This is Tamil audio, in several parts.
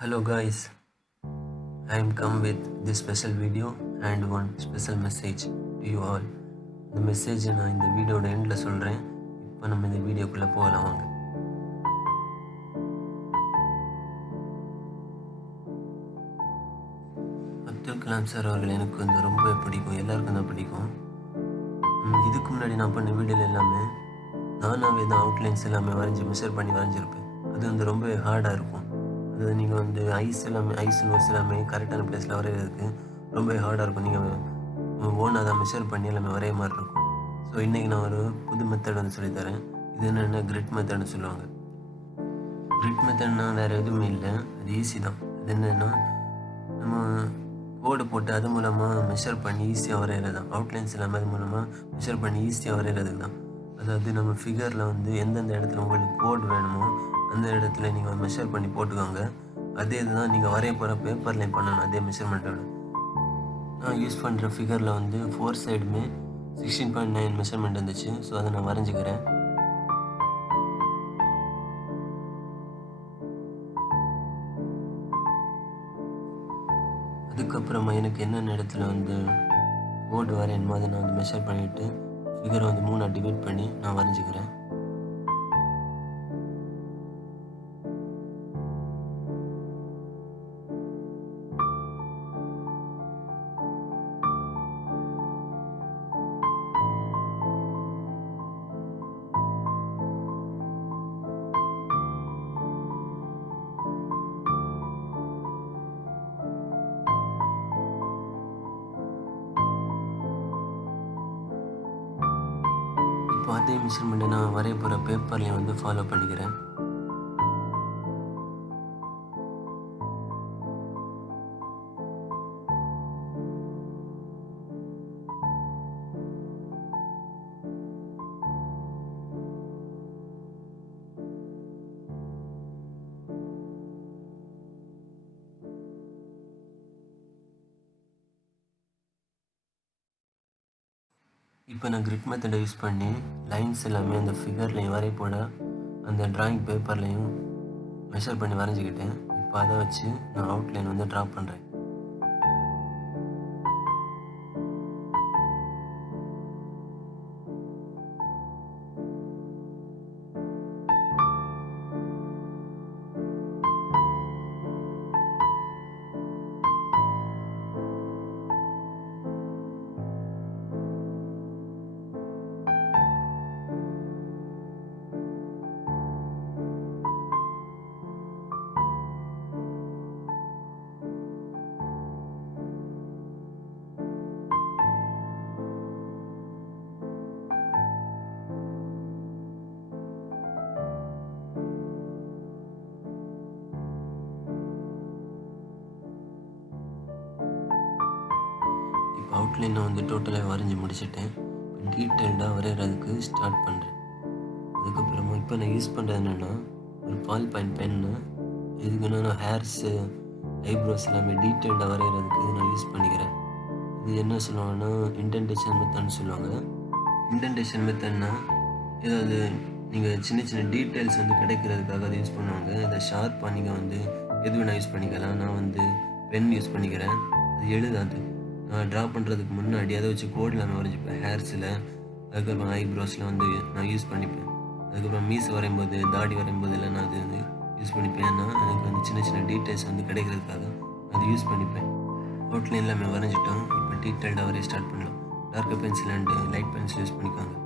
Hello guys, I am come with this special video and one special message to you all. The message நான் இந்த வீடியோட எண்ட்ல சொல்றேன். இப்போ நம்ம இந்த வீடியோக்குள்ள போகலாம் வாங்க. அப்துல் கலாம் சார் அவர்கள் எனக்கு வந்து ரொம்ப பிடிக்கும், எல்லாருக்கும் தான் பிடிக்கும். இதுக்கு முன்னாடி நான் பண்ண வீடியோல எல்லாமே நானாகவே தான் அவுட்லைன்ஸ் எல்லாமே வரைஞ்சி மெஷர் பண்ணி வரைஞ்சிருப்பேன். அது வந்து ரொம்ப ஹார்டாக இருக்கும். அது நீங்கள் வந்து ஐஸ் நோட்ஸ் எல்லாமே கரெக்டான பிளேஸில் வரைகிறதுக்கு ரொம்ப ஹார்டாக இருக்கும். நீங்கள் ஓனாக தான் மெஷர் பண்ணி எல்லாமே வரைய மாதிரி இருக்கும். ஸோ இன்றைக்கி நான் ஒரு புது மெத்தட் வந்து சொல்லித்தரேன். இது என்னென்னா கிரிட் மெத்தட்னு சொல்லுவாங்க. கிரிட் மெத்தட்னா வேறு எதுவுமே இல்லை, அது ஈஸி தான். அது என்னென்னா நம்ம கோடு போட்டு அது மூலமாக மெஷர் பண்ணி ஈஸியாக வரைகிறது தான். அவுட்லைன்ஸ் எல்லாமே அது மூலமாக மெஷர் பண்ணி ஈஸியாக வரைகிறதுக்கு தான். அதாவது நம்ம ஃபிகரில் வந்து எந்தெந்த இடத்துல உங்களுக்கு கோட் வேணுமோ அந்த இடத்துல நீங்கள் மெஷர் பண்ணி போட்டுக்கோங்க. அதே இதுதான் நீங்கள் வரைய போகிற பேப்பர்லேயும் பண்ணணும், அதே மெஷர்மெண்ட்டோட. நான் யூஸ் பண்ணுற ஃபிகரில் வந்து 4 சைடுமே 16.9 மெஷர்மெண்ட் இருந்துச்சு. ஸோ அதை நான் வரைஞ்சிக்கிறேன். அதுக்கப்புறமா எனக்கு என்னென்ன இடத்துல வந்து கோடு வரையணுமோ அதை நான் வந்து மெஷர் பண்ணிவிட்டு ஃபிகரை வந்து 3ஆக டிவைட் பண்ணி நான் வரைஞ்சிக்கிறேன். இப்போ அதே மெஷர்மெண்ட்டை நான் வரைய போகிற பேப்பர்லேயும் வந்து ஃபாலோ பண்ணிக்கிறேன். இப்போ நான் கிரிட் மெத்தடை யூஸ் பண்ணி லைன்ஸ் எல்லாமே அந்த ஃபிகர்லையும் வரைப்போட அந்த ட்ராயிங் பேப்பர்லையும் மெஷர் பண்ணி வரைஞ்சிக்கிட்டேன். இப்போ அதை வச்சு நான் அவுட்லைன் வந்து ட்ரா பண்ணுறேன். அவுட்லைனை வந்து டோட்டலாக வரைஞ்சி முடிச்சுட்டேன். டீட்டெயில்டாக வரைகிறதுக்கு ஸ்டார்ட் பண்ணுறேன். அதுக்கப்புறமா இப்போ நான் யூஸ் பண்ணுறது என்னென்னா ஒரு பால் பாயிண்ட் பென்னு. இதுக்குன்னா நான் ஹேர்ஸு ஐப்ரோஸ் எல்லாமே டீட்டெயில்டாக வரைகிறதுக்கு நான் யூஸ் பண்ணிக்கிறேன். இது என்ன சொல்லுவாங்கன்னா இன்டென்டேஷன் மெத்தட்னு சொல்லுவாங்க. இன்டென்டேஷன் மெத்தட்னா ஏதாவது நீங்கள் சின்ன சின்ன டீட்டெயில்ஸ் வந்து கிடைக்கிறதுக்காக அதை யூஸ் பண்ணுவாங்க. இதை ஷார்ப்பாக நீங்கள் வந்து எது வேணால் யூஸ் பண்ணிக்கலாம். நான் வந்து பென் யூஸ் பண்ணிக்கிறேன். அது எழுதாது. நான் ட்ரா பண்ணுறதுக்கு முன்னாடி அதை வச்சு கோடில் நான் வரைஞ்சிப்பேன். ஹேர்ஸில், அதுக்கப்புறம் ஐப்ரோஸில் வந்து நான் யூஸ் பண்ணிப்பேன். அதுக்கப்புறம் மீஸ் வரையும்போது, தாடி வரையும்போது எல்லாம் நான் அது வந்து யூஸ் பண்ணிப்பேன். ஏன்னா எனக்கு வந்து சின்ன சின்ன டீட்டெயில்ஸ் வந்து கிடைக்கிறதுக்காக அது யூஸ் பண்ணிப்பேன். அவுட்லைன் எல்லாமே வரைஞ்சிட்டோம். இப்போ டீட்டெயில்டாக வரைய ஸ்டார்ட் பண்ணலாம். Dark pencil and light pencil use பண்ணிக்கோங்க.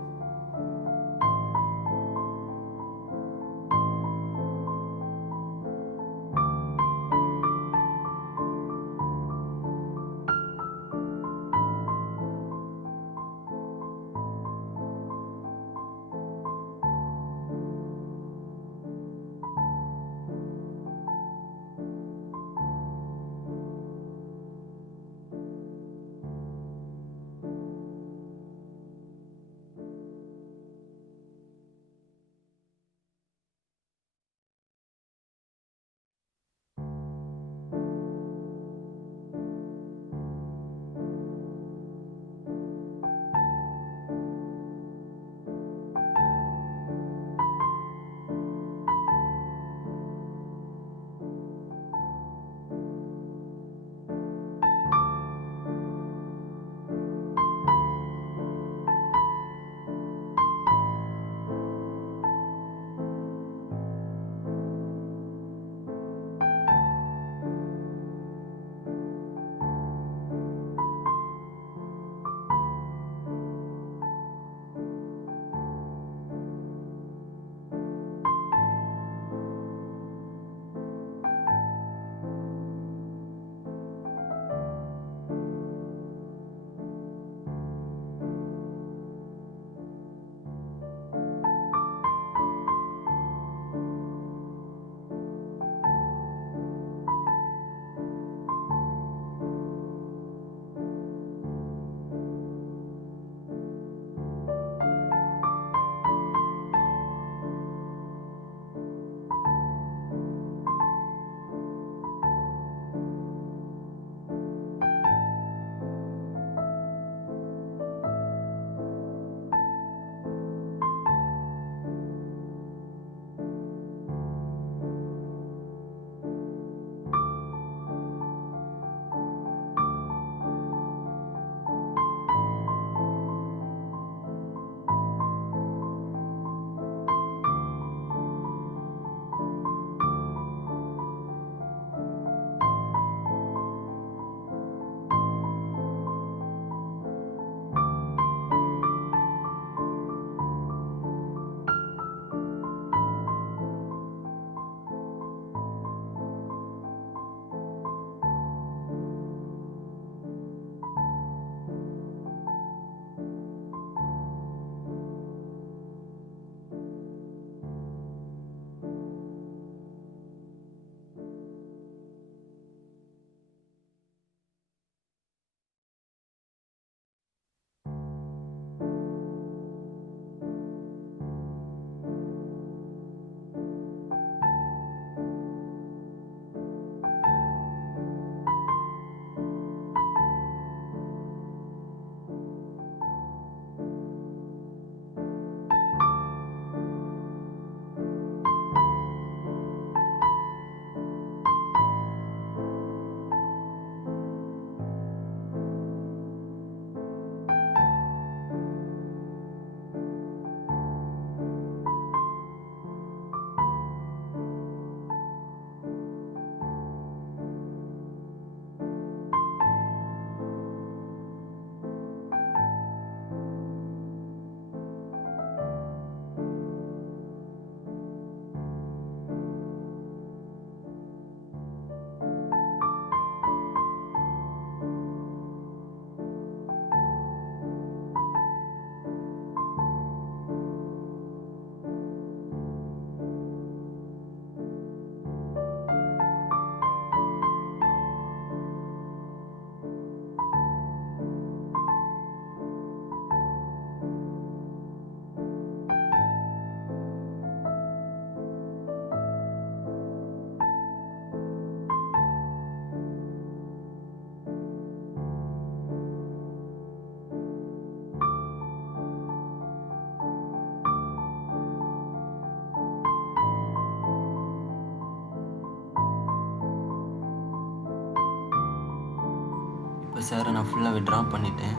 இப்போ சாரை நான் ஃபுல்லாகவே ட்ரா பண்ணிட்டேன்.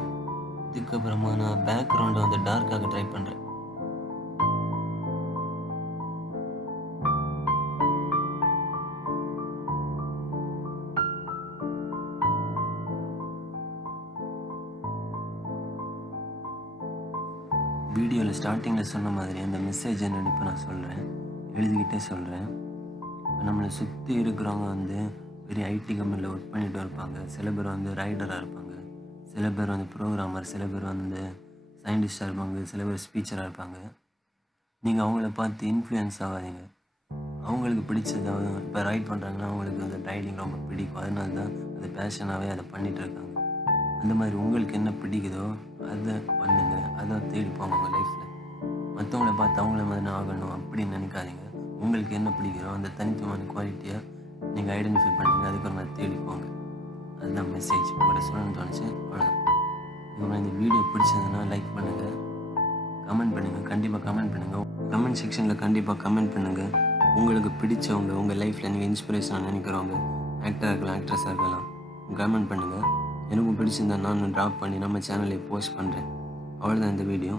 இதுக்கப்புறமா நான் பேக்ரவுண்டை வந்து டார்க்காக ட்ரை பண்ணுறேன். வீடியோவில் ஸ்டார்டிங்கில் சொன்ன மாதிரி அந்த மெசேஜ் என்னன்னு இப்போ நான் சொல்கிறேன், எழுதிக்கிட்டே சொல்கிறேன். இப்போ நம்மளை சுற்றி இருக்கிறவங்க வந்து பெரிய ஐடி கம்பெனியில் ஒர்க் பண்ணிட்டு இருப்பாங்க. சில பேர் வந்து ரைடராக இருப்பாங்க, சில பேர் வந்து ப்ரோக்ராமர், சில பேர் வந்து சயின்டிஸ்டாக இருப்பாங்க, சில பேர் ஸ்பீச்சராக இருப்பாங்க. நீங்கள் அவங்கள பார்த்து இன்ஃப்ளூயன்ஸ் ஆகாதீங்க. அவங்களுக்கு பிடிச்சதாவது இப்போ ரைட் பண்ணுறாங்கன்னா அவங்களுக்கு வந்து ரைடிங் ரொம்ப பிடிக்கும், அதனால தான் அது பேஷனாகவே அதை பண்ணிகிட்ருக்காங்க. அந்த மாதிரி உங்களுக்கு என்ன பிடிக்குதோ அதை பண்ணுங்கள், அதை தேடி போங்க உங்கள் லைஃப்பில். மற்றவங்கள பார்த்து அவங்கள மாதிரி நான் ஆகணும் அப்படின்னு நினைக்காதீங்க. உங்களுக்கு என்ன பிடிக்குதோ அந்த தனித்துவமான குவாலிட்டியை நீங்கள் ஐடென்டிஃபை பண்ணுங்கள், அதுக்கப்புறம் தேடி போங்க. அதுதான் மெசேஜ் உங்கள்கிட்ட சொல்லணும்னு தோணுச்சு, அவ்வளோதான். இதுக்கப்புறம் இந்த வீடியோ பிடிச்சதுன்னா லைக் பண்ணுங்கள், கமெண்ட் பண்ணுங்கள், கண்டிப்பாக கமெண்ட் பண்ணுங்கள். கமெண்ட் செக்ஷனில் கண்டிப்பாக கமெண்ட் பண்ணுங்கள். உங்களுக்கு பிடிச்சவங்க உங்கள் லைஃப்பில் நீங்கள் இன்ஸ்பிரேஷனாக நினைக்கிறவங்க, ஆக்டராக இருக்கலாம், ஆக்ட்ரஸாக இருக்கலாம், கமெண்ட் பண்ணுங்கள். எனக்கும் பிடிச்சிருந்தா நான் ட்ராப் பண்ணி நம்ம சேனலில் போஸ்ட் பண்ணுறேன். அவ்வளோதான் இந்த வீடியோ.